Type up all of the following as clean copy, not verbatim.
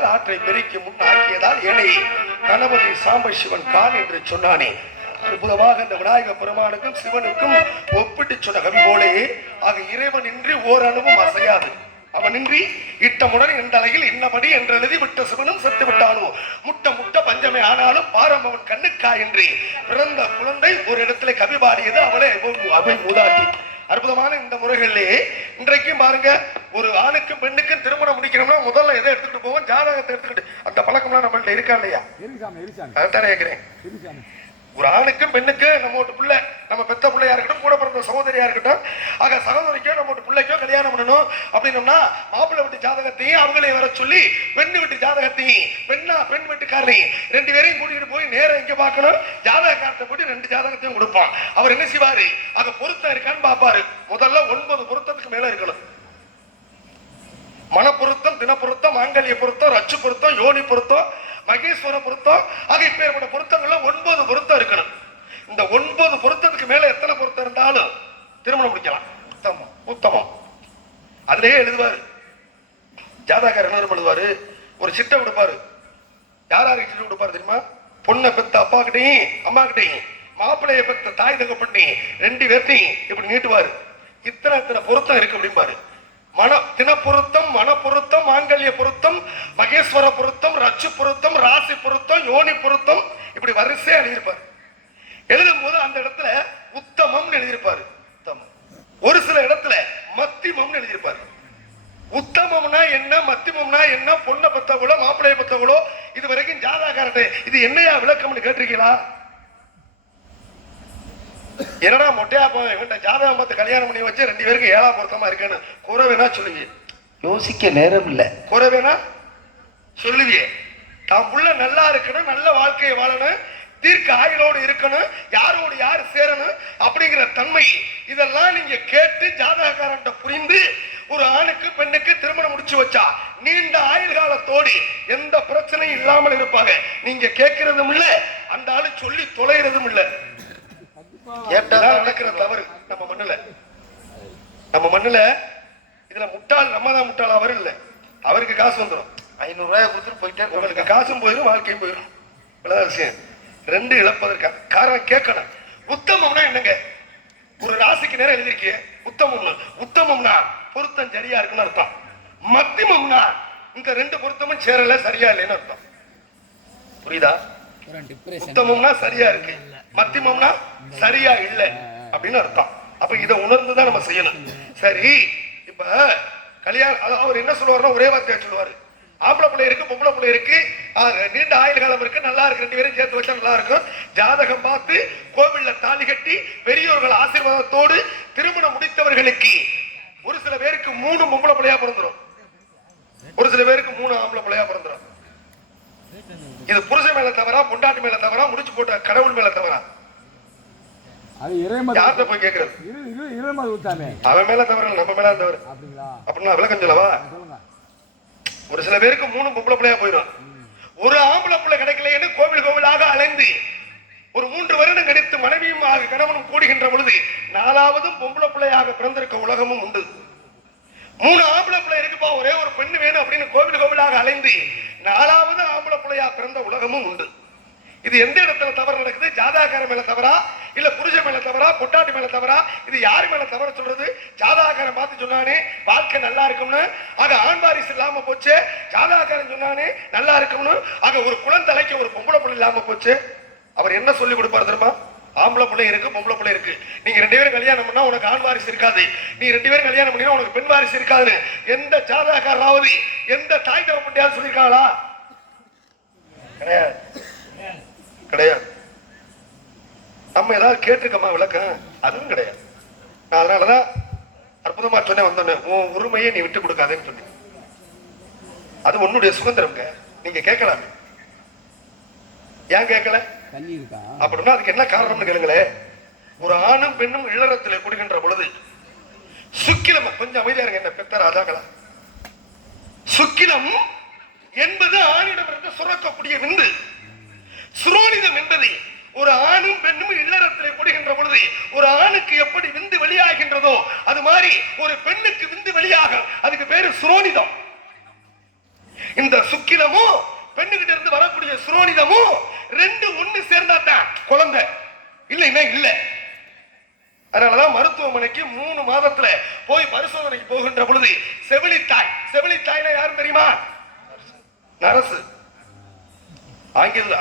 ஆக்கியதால் ஆற்றை பெருக்கி முன் ஆக்கியதால் ஏனை கணபதி சாம்ப சிவன் கான் என்று சொன்னானே. அற்புதமாக இந்த விநாயக பெருமானுக்கும் சிவனுக்கும் ஒப்பிட்டு சொன்ன கவி போலே ஆக இறைவன் இன்றி ஓரணுவும் அசையாது. அவனின்றி இட்டமுடன் இந்த அலையில் இன்னபடி என்று எழுதி விட்ட சிவனும் செத்து விட்டானோ. முட்ட முட்ட பஞ்சமே ஆனாலும் பாரம் அவன் கண்ணுக்கா என்று பிறந்த குழந்தை ஒரு இடத்துல கவி பாடியது அவளே அவள் மூதாட்டி. அற்புதமான இந்த முறைகளிலே இன்றைக்கும் பாருங்க, ஒரு ஆணுக்கும் பெண்ணுக்கும் திருமணம் முடிக்கணும்னா முதல்ல எதை எடுத்துக்கிட்டு போவோம்? ஜாதகத்தை எடுத்துக்கிட்டு. அந்த பழக்கம்லாம் நம்மள்ட்ட இருக்கா இல்லையா? அதான் கேட்கிறேன். ஒரு ஆணுக்கும் பெண்ணுக்கு நம்ம பிள்ளை, நம்ம பெத்த பிள்ளையா இருக்கட்டும், கூட பிறந்த சகோதரியா இருக்கட்டும், ஆக சகோதரிக்கோ நம்ம பிள்ளைக்கோ கல்யாணம் பண்ணணும் அப்படின்னோம்னா மாப்பிள்ளை வீட்டு ஜாதகத்தையும் அவங்களே வர சொல்லி பெண்ணு வீட்டு ஜாதகத்தையும் பெண் வீட்டுக்காரரையும் ரெண்டு பேரையும் கூட்டிட்டு போய் நேரம் இங்க பார்க்கணும். ஜாதகத்தை போட்டு ரெண்டு ஜாதகத்தையும் கொடுப்பான். அவர் என்ன செய்வாரு? ஆக பொருத்தம் இருக்கான்னு பாப்பாரு. முதல்ல 9 பொருத்தத்துக்கு மேல இருக்கணும். மனப்பொருத்தம், தினப்பொருத்தம், மாங்கல்ய பொருத்தம், ரச்சு பொருத்தம், யோனி பொருத்தம், மகேஸ்வர பொருத்தம், ஆக இப்பேற்பட்ட பொருத்தங்கள்ல 9 பொருத்தம் இருக்கணும். இந்த 9 பொருத்தத்துக்கு மேல எத்தனை பொருத்தம் இருந்தாலும் திருமணம் முடிக்கலாம். உத்தமம். அதுலயே எழுதுவாரு ஜாதகர். என்ன எழுதுவாரு? ஒரு சிட்டை கொடுப்பாரு. யாராருக்கு சிட்டை கொடுப்பாரு தெரியுமா? பொண்ணை பெத்த அப்பா கிட்டையும் அம்மா கிட்டையும் மாப்பிள்ளைய பெத்த தாய் தகப்பட்டி ரெண்டு பேர்த்தையும் இப்படி நீட்டுவாரு. இத்தனை பொருத்தம் இருக்கு அப்படிம்பாரு. தினப்பொருத்தம், மனப்பொருத்தம், மாங்கல்ய பொருத்தம், மகேஸ்வர பொருத்தம், ரச்சு பொருத்தம், ராசி பொருத்தம், யோனி பொருத்தம், இப்படி வரிசையா எழுதியிருப்பாரு. எழுதும் போது அந்த இடத்துல உத்தமம் எழுதியிருப்பாரு. ஒரு சில இடத்துல மத்திமம் எழுதியிருப்பாரு. உத்தமம்னா என்ன, மத்திமம்னா என்ன, பொண்ணை பத்தவளோ மாப்பிள்ளைய பத்தவளோ இது வரைக்கும் ஜாதகத்தை இது என்னையா விளக்கம்னு கேட்டிருக்கீங்களா? என்னடா மொட்டையா இவன் ஜாதகம் பார்த்து கல்யாணம் பண்ணி வச்சு ரெண்டு பேருக்கு 7ஆம் பொருத்தமா இருக்குன்னு குறவேனா சொல்லுவியே? யோசிக்க நேரம் இல்ல. குறவேனா சொல்லுவியே? தான் புள்ள நல்லா இருக்கணும், நல்ல வாழ்க்கையை வாழணும், தீர்க்க ஆயுளோடு இருக்கணும், யாரோடு யாரு சேரணும் அப்படிங்கிற தன்மை இதெல்லாம் நீங்க கேட்டு ஜாதகக்காரன் புரிந்து ஒரு ஆணுக்கு பெண்ணுக்கு திருமணம் முடிச்சு வச்சா நீண்ட ஆயுள் காலத்தோடு எந்த பிரச்சனையும் இல்லாமல் இருப்பாங்க. நீங்க கேட்கறதும் இல்ல, அந்த ஆளு சொல்லி தொலைகிறதும் இல்ல. நடக்கிற தவறு நம்ம மண்ணுல இதுல முட்டாள் நம்ம தான் முட்டாள். அவர் இல்ல, அவருக்கு காசு வந்துடும். 500 ரூபாய் கொடுத்துட்டு போயிட்டே உங்களுக்கு காசும் போயிடும், வாழ்க்கையும் போயிடும். விஷயம் ரெண்டு இழப்பதற்காக காரணம் கேட்கணும். உத்தமம்னா என்னங்க? ஒரு ராசிக்கு நேரம் எழுதிருக்கீங்க உத்தமம்னு. உத்தமம்னா பொருத்தம் சரியா இருக்குன்னு அர்த்தம். மத்தியமம்னா இந்த ரெண்டு பொருத்தமும் சேரல, சரியா இல்லைன்னு அர்த்தம். புரியுதா? உத்தமம்னா சரியா இருக்கு, மத்தியமம்னா சரியா இல்ல அப்படின்னு அர்த்தம். அப்ப இதை உணர்ந்துதான் நம்ம செய்யணும். சரி, இப்ப கல்யாணம் அவர் என்ன சொல்லுவாருன்னா ஒரே வார்த்தையா சொல்லுவாரு. ஆம்பளை பிள்ளை இருக்கு, பொம்பளை பிள்ளை இருக்கு, நீண்ட ஆயுள் காலம் இருக்கு, நல்லா இருக்கு, ரெண்டு பேரும் சேர்த்து வச்சா நல்லா இருக்கும். ஜாதகம் பார்த்து கோவில்ல தாலி கட்டி பெரியோர்கள் ஆசீர்வாதத்தோடு திருமணம் முடித்தவர்களுக்கு ஒரு சில பேருக்கு 3 பொம்பளை பிள்ளையா பிறந்துடும், ஒரு சில பேருக்கு 3 ஆம்பளை பிள்ளையா பிறந்துடும். இது புருஷன் மேல தவறா, பொண்டாட்டி மேல தவறா, முடிச்சு போட்ட கடவுள் மேல தவறா? யார்கிட்ட போய் கேட்கறது? அவன் மேல தவறு, நம்ம மேல தவறு அப்படின்னா விளக்கம் சொல்லவா? ஒரு சில பேருக்கு 3 பொம்பளை பிள்ளையா போயிடும். ஒரு ஆம்பளை பிள்ளை கிடைக்கலைன்னு கோவிலாக அலைந்து ஒரு 3 வருடம் கழித்து மனைவியும் கணவனும் கூடுகின்ற பொழுது 4ஆவதும் பொம்பளை பிள்ளையாக பிறந்திருக்க உலகமும் உண்டு. 3 ஆம்பளை பிள்ளை இருக்குப்பா, ஒரே ஒரு பெண்ணு வேணும் அப்படின்னு கோவிலாக அலைந்து 4ஆவது ஆம்பளை பிள்ளையா பிறந்த உலகமும் உண்டு. இது எந்த இடத்துல தவறு நடக்குது? ஜாதகக்கார மேல தவறா, இல்ல புருஷன் மேல தவறா, பொட்டாட்டி மேல தவறா? இது யாரு மேல தவற சொல்றது? ஜாதகக்காரன் பார்த்து சொன்னானே வாழ்க்கை நல்லா இருக்கும்னு, ஆக ஆண் வாரிசு இல்லாம போச்சு. ஜாதகக்காரன் சொன்னானே நல்லா இருக்கும்னு, ஆக ஒரு குழந்தைக்கு ஒரு பொம்பளை பிள்ளை இல்லாம போச்சு. அவர் என்ன சொல்லி கொடுப்பாரு தெரியுமா? ஆம்பளை பிள்ளை இருக்கு, பொம்பளை பிள்ளை இருக்கு, நீங்க 2 பேரும் கல்யாணம் பண்ணா உனக்கு ஆண் வாரிசு இருக்காது, நீ 2 பேரும் கல்யாணம் பண்ணினா உனக்கு பெண் வாரிசு இருக்காதுன்னு எந்த ஜாதகக்காரராவது எந்த தாய் தகப்பன்டையாவது சொல்லியிருக்காங்களா? கிடையாது, கிடையாது. நம்ம ஏதாவது கேட்டிருக்கோமா விளக்கம்? அதுவும் கிடையாது. நான் அதனாலதான் அற்புதமா சொன்னேன் வந்தோன்னு, உன் உரிமையை நீ விட்டு கொடுக்காதேன்னு சொன்னேன். அது உன்னுடைய சுதந்திரம்ங்க, நீங்க கேட்கலாமே. ஏன் கேட்கல அப்படின்னா அதுக்கு என்ன காரணம்னு கேளுங்களே. ஒரு ஆணும் பெண்ணும் இல்லறத்தில் கொடுக்கின்ற பொழுது சுக்கிலம், கொஞ்சம் அமைதியா இருங்க என்ன பெத்த ராஜாக்களா, சுக்கிலம் என்பது ஆணிடமிருந்து சுரக்கக்கூடிய விந்து. சுரோனிதம் என்பது ஒரு ஆணும் பெண்ணும் இல்லறத்தில் கொடுக்கின்ற பொழுது ஒரு ஆணுக்கு எப்படி விந்து வெளியாகின்றதோ அது மாதிரி ஒரு பெண்ணுக்கு விந்து வெளியாக, அதுக்கு பேரு சுரோனிதம். இந்த சுக்கிலமும் பெண்ணுகிட்ட இருந்து வரக்கூடிய சுரோனிதமும் ரெண்டு ஒண்ணு சேர்ந்தாதான் குழந்தை, இல்லைன்னா இல்ல. அதனாலதான் மருத்துவமனைக்கு 3 மாதத்துல போய் பரிசோதனைக்கு போகின்ற பொழுது செவிலித்தாய், செவிலித்தாய்னா யாரும் தெரியுமா? நரசு.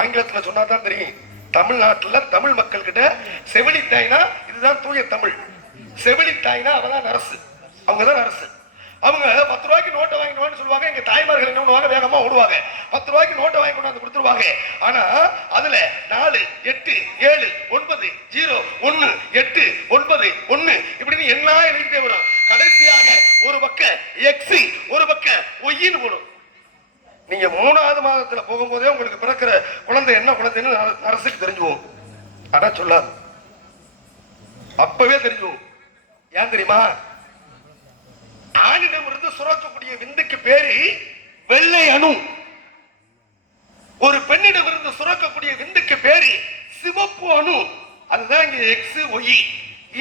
ஆங்கிலத்துல சொன்னாதான் தெரியும். தமிழ்நாட்டுல தமிழ் மக்கள் கிட்ட செவிலித்தாய்னா இதுதான் தூய தமிழ். செவிலித்தாய்னா அவதான் நரசு, அவங்கதான் நரசு. அவங்க 10 ரூபாய்க்கு நோட்டை வாங்கிட்டு சொல்லுவாங்க. எங்க தாய்மார்கள் என்ன பண்ணுவாங்க, வேகமா ஓடுவாங்க, 10 ரூபாய்க்கு நோட்டை வாங்கி கொண்டாந்து கொடுத்துருவாங்க. ஆனா அதுல 4 8 7 9 0 1 8 9 1 இப்படின்னு என்ன எழுதிட்டே வரும். கடைசியாக ஒரு பக்கம் எக்ஸ் ஒரு பக்கம் ஒய்ன்னு போடும். நீங்க 3வது மாதத்துல போகும்போதே உங்களுக்கு பிறக்கிற குழந்தை என்ன குழந்தைன்னு நரசுக்கு தெரிஞ்சுவோம். ஆனா சொல்லாது, அப்பவே தெரிஞ்சுவோம். ஏன் தெரியுமா? ஆணிடம் இருந்து சுரக்கக்கூடிய விந்துக்கு பேரு வெள்ளை அணு. ஒரு பெண்ணிடம் இருந்து சுரக்கக்கூடிய விந்துக்கு பேரு சிவப்பு அணு. அதுதான் இங்க எக்ஸ் ஒய்.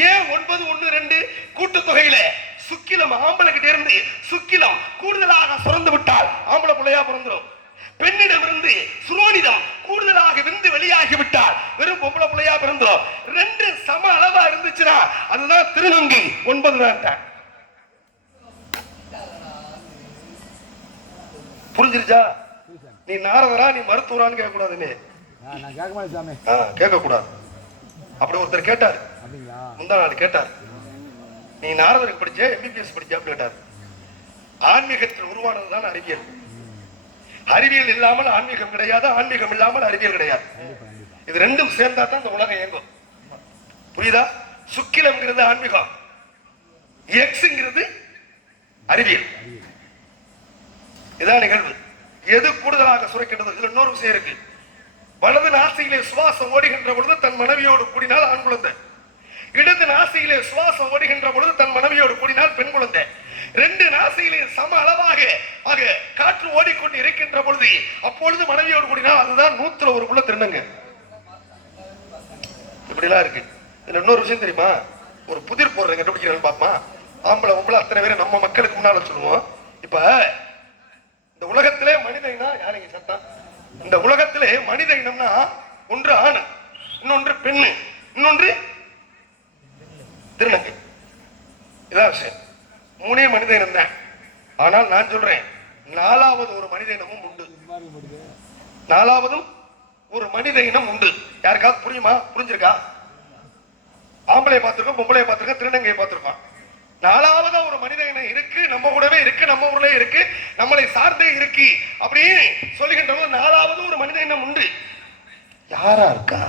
ஏன் 9 1 2 கூட்டுத்தொகையில சுக்கிலம் ஆம்பளை கிட்ட இருந்து சுக்கிலம் கூடுதலாக சுரந்து விட்டால் ஆம்பளை பிள்ளையா பிறந்துடும். பெண்ணிடம் இருந்து சுரோனிதம் கூடுதலாக விந்து வெளியாகி விட்டால் வெறும் பொம்பளை பிள்ளையா பிறந்துடும். 2 சம அளவா இருந்துச்சுன்னா அதுதான் திருநங்கை. 9 தான். புரிஞ்சிருச்சா? நீ நாரதரா நீ மருத்துவரான்னு கேட்க கூடாது. கேட்க கூடாது. அப்படி ஒருத்தர் கேட்டார், முந்தா நாள் கேட்டார், நீ நாரதருக்கு படிச்ச எம்பிபிஎஸ் படிச்ச அப்படின்னு கேட்டார். ஆன்மீகத்தில் உருவானதுதான் அறிவியல். அறிவியல் இல்லாமல் ஆன்மீகம் கிடையாது, ஆன்மீகம் இல்லாமல் அறிவியல் கிடையாது. இது ரெண்டும் சேர்ந்தா தான் இந்த உலகம் இயங்கும். புரியுதா? சுக்கிலம்ங்கிறது ஆன்மீகம், எக்ஸ்ங்கிறது அறிவியல். இதான் நிகழ்வு. எது கூடுதலாக சுரக்கின்றது? இதுல இன்னொரு விஷயம் இருக்கு. வலது நாசியிலே சுவாசம் ஓடுகின்ற பொழுது தன் மனைவியோடு கூடினால் ஆண் குழந்தை, இடது நாசியிலே சுவாசம் ஓடுகின்ற பொழுது தன் மனைவியோடு கூடினால் பெண் குழந்தை. 2 நாசியிலே சம அளவாக காற்று ஓடிக்கொண்டு இருக்கின்ற பொழுது அப்பொழுது மனைவியோடு கூடினால் அதுதான் 100ல் 1 திருநங்க. இப்படி எல்லாம் இருக்கு. இதுல இன்னொரு விஷயம் தெரியுமா? ஒரு புதிர் போடுற கண்டுபிடிக்கிறான்னு பாப்பா. ஆம்பளை பொம்பளை அத்தனை பேரை நம்ம மக்களுக்கு முன்னால சொல்லுவோம். இப்ப இந்த உலகத்திலே மனித இனம் யாருங்க சத்தம்? இந்த உலகத்திலே மனித இனம்னா ஒன்று ஆண், இன்னொன்று பெண்ணு, இன்னொன்று திருநங்கை. இதான் விஷயம். 3 மனித இனம் தான். ஆனால் நான் சொல்றேன் 4வது ஒரு மனித இனமும் உண்டு. 4வதும் ஒரு மனித இனம் உண்டு. யாருக்காவது புரியுமா? புரிஞ்சிருக்கா? ஆம்பளை பார்த்திருக்கோம், பொம்பளை பார்த்திருக்கோம், திருநங்கையை பார்த்திருக்கோம். 4வது ஒரு மனித இனம் இருக்கு, நம்ம கூடவே இருக்கு, நம்ம ஊர்ல இருக்கு, நம்மளை சார்ந்தே இருக்கு அப்படின்னு சொல்லுகின்ற 4வது ஒரு மனித இனம் உண்டு. யாரா இருக்கா?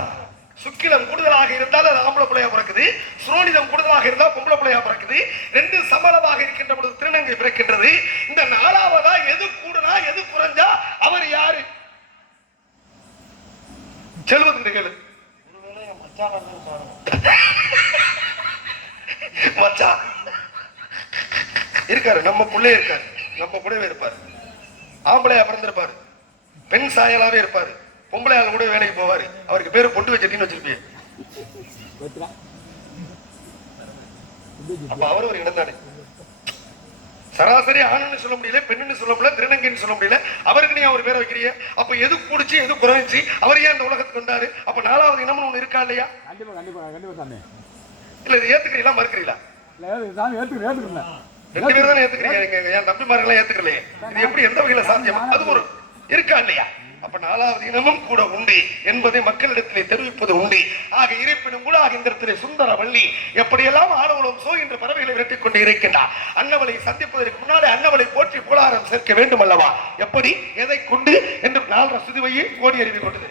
சுக்கிலம் கூடுதலாக இருந்தால் அது ஆம்பளை பிள்ளையா பிறக்குது, சுரோனிதம் கூடுதலாக இருந்தால் பொம்பளை பிள்ளையா பிறக்குது. 2 சமளவாக இருக்கின்ற பொழுது திருநங்கை பிறக்கின்றது. இந்த 4வதா எது கூடுனா எது குறைஞ்சா அவர் யாரு? செல்வதுக்கு கேளு. மச்சான் இருக்காரு, நம்ம புள்ளே இருக்காரு, நம்ம கூடவே இருப்பாரு. ஆம்பளையா பிறந்திருப்பாரு, பெண் சாயலாவே இருப்பாரு, பொம்பளை ஆள் கூட வேலைக்கு போவாரு. அவருக்கு பேரு பொண்டு வச்சட்டின்னு வச்சிருப்பீங்க. அப்ப அவரு ஒரு இனம் தானே. சராசரி ஆணுன்னு சொல்ல முடியல, பெண்ணுன்னு சொல்ல முடியல, திருநங்கைன்னு சொல்ல முடியல. அவருக்கு நீ அவர் பேரை வைக்கிறீங்க. அப்ப எது கூடிச்சு எது குறைஞ்சி அவர் ஏன் இந்த உலகத்துக்கு வந்தாரு? அப்ப 4வது இனம்னு ஒண்ணு இருக்கா இல்லையா? இல்ல இது ஏத்துக்கிறீங்களா மறுக்கிறீங்களா? 2 பேரும் தானே ஏத்துக்கிறீங்க. என் தம்பிமார்கள்லாம் ஏத்துக்கலையே. இது எப்படி எந்த வகையில சாத்தியம்? அது ஒரு இருக்கா இல்லையா? அப்ப 4வது இனமும் கூட உண்டு என்பதை மக்களிடத்திலே தெரிவிப்பது உண்டு. ஆக இருப்பினும் கூட இந்த சுந்தரவள்ளி எப்படியெல்லாம் ஆளுவலும் சோ என்று பறவைகளை விரட்டிக் கொண்டு இருக்கின்றார். அன்னவளை சந்திப்பதற்கு முன்னாலே அன்னவளை போற்றி கோளாரம் சேர்க்க வேண்டும் அல்லவா? எப்படி எதை கொண்டு என்று 4 சுதுவையை கோடி அறிவி கொண்டது.